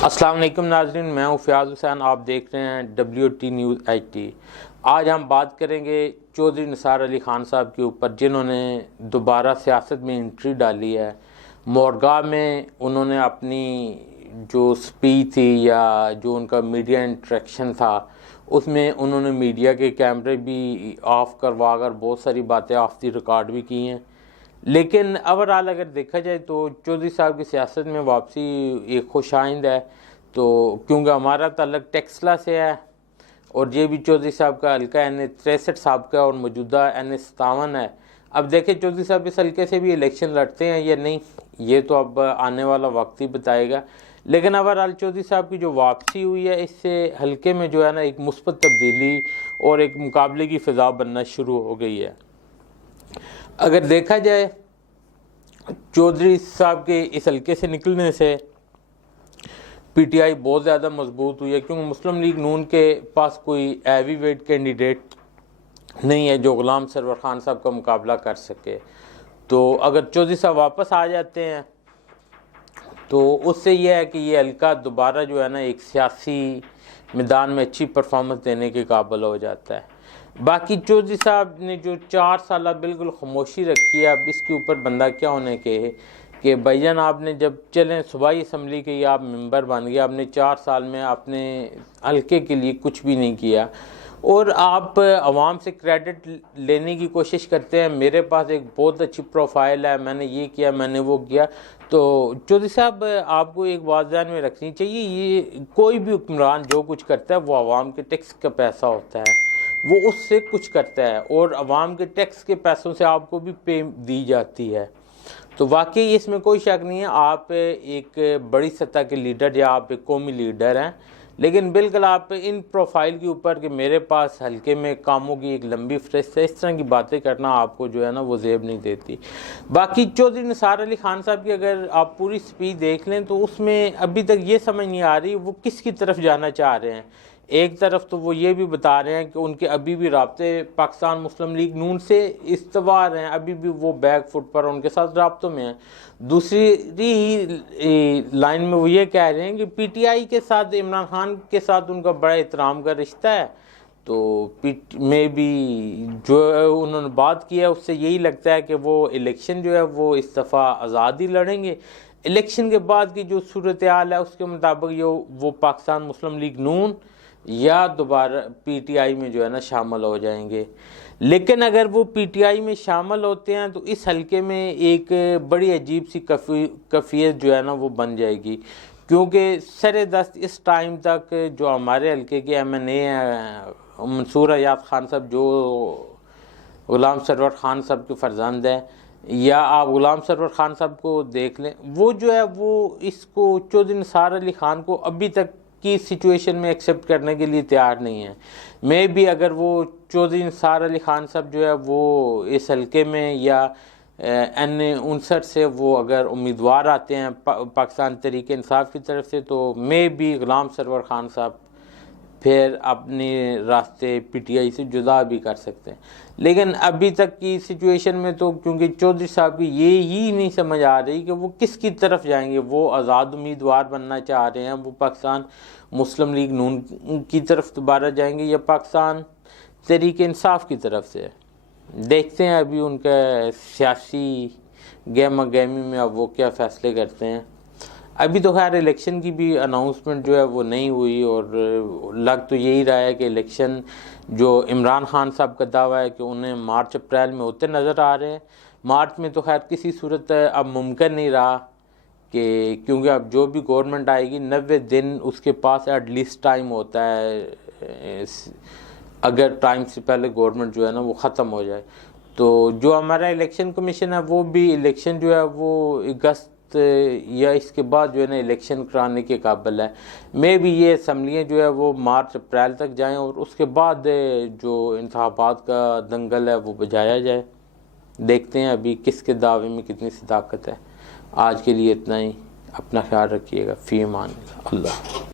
अस्सलाम वालेकुम नाज़रीन, मैं हूँ फ़याज़ हुसैन। आप देख रहे हैं WT न्यूज़ HD। आज हम बात करेंगे चौधरी निसार अली ख़ान साहब के ऊपर, जिन्होंने दोबारा सियासत में एंट्री डाली है। मोरगांव में उन्होंने अपनी जो स्पीच थी या जो उनका मीडिया इंटरेक्शन था, उसमें उन्होंने मीडिया के कैमरे भी ऑफ़ करवा कर बहुत सारी बातें ऑफ द रिकॉर्ड भी की हैं। लेकिन ओवरऑल अगर देखा जाए तो चौधरी साहब की सियासत में वापसी एक खुशाइंद है। तो क्योंकि हमारा ताल्लुक टेक्सला से है और ये भी चौधरी साहब का हल्का NH63 साहब का और मौजूदा NH57 है। अब देखें चौधरी साहब इस हल्के से भी इलेक्शन लड़ते हैं या नहीं, ये तो अब आने वाला वक्त ही बताएगा। लेकिन ओवरऑल चौधरी साहब की जो वापसी हुई है, इससे हल्के में जो है ना एक मुस्बत तब्दीली और एक मुकाबले की फ़िज़ा बनना शुरू हो गई है। अगर देखा जाए चौधरी साहब के इस हल्के से निकलने से PTI बहुत ज़्यादा मजबूत हुई है, क्योंकि मुस्लिम लीग नून के पास कोई हैवी वेट कैंडिडेट नहीं है जो गुलाम सरवर ख़ान साहब का मुकाबला कर सके। तो अगर चौधरी साहब वापस आ जाते हैं तो उससे यह है कि ये हल्का दोबारा जो है ना एक सियासी मैदान में अच्छी परफॉर्मेंस देने के काबिल हो जाता है। बाकी चौधरी साहब ने जो 4 साल बिल्कुल खामोशी रखी है, अब इसके ऊपर बंदा क्या होने के है कि भाईजान आपने जब चलें सूबाई असम्बली के आप मेंबर बन गए, आपने 4 साल में आपने हल्के के लिए कुछ भी नहीं किया और आप आवाम से क्रेडिट लेने की कोशिश करते हैं। मेरे पास एक बहुत अच्छी प्रोफाइल है, मैंने ये किया, मैंने वो किया। तो चौधरी साहब आपको एक बात ध्यान में रखनी चाहिए, ये कोई भी हुक्मरान जो कुछ करता है वो आवाम के टैक्स का पैसा होता है, वो उससे कुछ करता है और आवाम के टैक्स के पैसों से आपको भी पे दी जाती है। तो वाकई इसमें कोई शक नहीं है, आप एक बड़ी सतह के लीडर या आप एक कौमी लीडर हैं। लेकिन बिल्कुल आप इन प्रोफाइल के ऊपर कि मेरे पास हल्के में कामों की एक लंबी फहरिस्त है, इस तरह की बातें करना आपको जो है ना वो जेब नहीं देती। बाकी चौधरी निसार अली ख़ान साहब की अगर आप पूरी स्पीच देख लें तो उसमें अभी तक ये समझ नहीं आ रही वो किसकी तरफ जाना चाह रहे हैं। एक तरफ तो वो ये भी बता रहे हैं कि उनके अभी भी राब्ते पाकिस्तान मुस्लिम लीग नून से इस्तवार हैं, अभी भी वो बैक फुट पर उनके साथ राब्तों में हैं। दूसरी ही लाइन में वो ये कह रहे हैं कि PTI के साथ, इमरान खान के साथ उनका बड़ा एहतराम का रिश्ता है। तो में भी जो उन्होंने बात की है उससे यही लगता है कि वो इलेक्शन जो है वो इस दफ़ा आज़ादी लड़ेंगे। इलेक्शन के बाद की जो सूरत हाल है उसके मुताबिक वो पाकिस्तान मुस्लिम लीग नून या दोबारा PTI में जो है ना शामिल हो जाएंगे। लेकिन अगर वो PTI में शामिल होते हैं तो इस हल्के में एक बड़ी अजीब सी कफ़ियत जो है ना वो बन जाएगी, क्योंकि सरे दस्त इस टाइम तक जो हमारे हल्के के MNA हैं मंसूर हयात खान साहब, जो गुलाम सरवर ख़ान साहब के फ़र्जंद हैं, या आप गुलाम सरवर ख़ान साहब को देख लें, वो जो है वो इसको चौधरी निसार अली ख़ान को अभी तक की सिचुएशन में एक्सेप्ट करने के लिए तैयार नहीं है। मैं भी अगर वो चौधरी निसार अली ख़ान साहब जो है वो इस हल्के में या N59 से वो अगर उम्मीदवार आते हैं पाकिस्तान तहरीक इंसाफ की तरफ से, तो मैं भी गुलाम सरवर ख़ान साहब फिर अपने रास्ते PTI से जुदा भी कर सकते हैं। लेकिन अभी तक की सिचुएशन में तो क्योंकि चौधरी साहब की ये ही नहीं समझ आ रही कि वो किसकी तरफ जाएंगे, वो आज़ाद उम्मीदवार बनना चाह रहे हैं, वो पाकिस्तान मुस्लिम लीग नून की तरफ दोबारा जाएंगे या पाकिस्तान तहरीक इंसाफ की तरफ से। देखते हैं अभी उनका सियासी गहमा गहमी में अब वो क्या फ़ैसले करते हैं। अभी तो खैर इलेक्शन की भी अनाउंसमेंट जो है वो नहीं हुई और लग तो यही रहा है कि इलेक्शन जो इमरान खान साहब का दावा है कि उन्हें मार्च अप्रैल में होते नज़र आ रहे हैं। मार्च में तो खैर किसी सूरत अब मुमकिन नहीं रहा कि, क्योंकि अब जो भी गवर्नमेंट आएगी 90 दिन उसके पास एटलीस्ट टाइम होता है, अगर टाइम से पहले गवर्नमेंट जो है ना वो ख़त्म हो जाए। तो जो हमारा इलेक्शन कमीशन है वो भी इलेक्शन जो है वो अगस्त या इसके बाद जो है ना इलेक्शन कराने के काबिल है। मैं भी ये असम्बलियाँ जो है वो मार्च अप्रैल तक जाएं और उसके बाद जो इंतखाबात का दंगल है वो बजाया जाए। देखते हैं अभी किसके दावे में कितनी सदाकत है। आज के लिए इतना ही, अपना ख्याल रखिएगा। फ़ी अमान अल्लाह।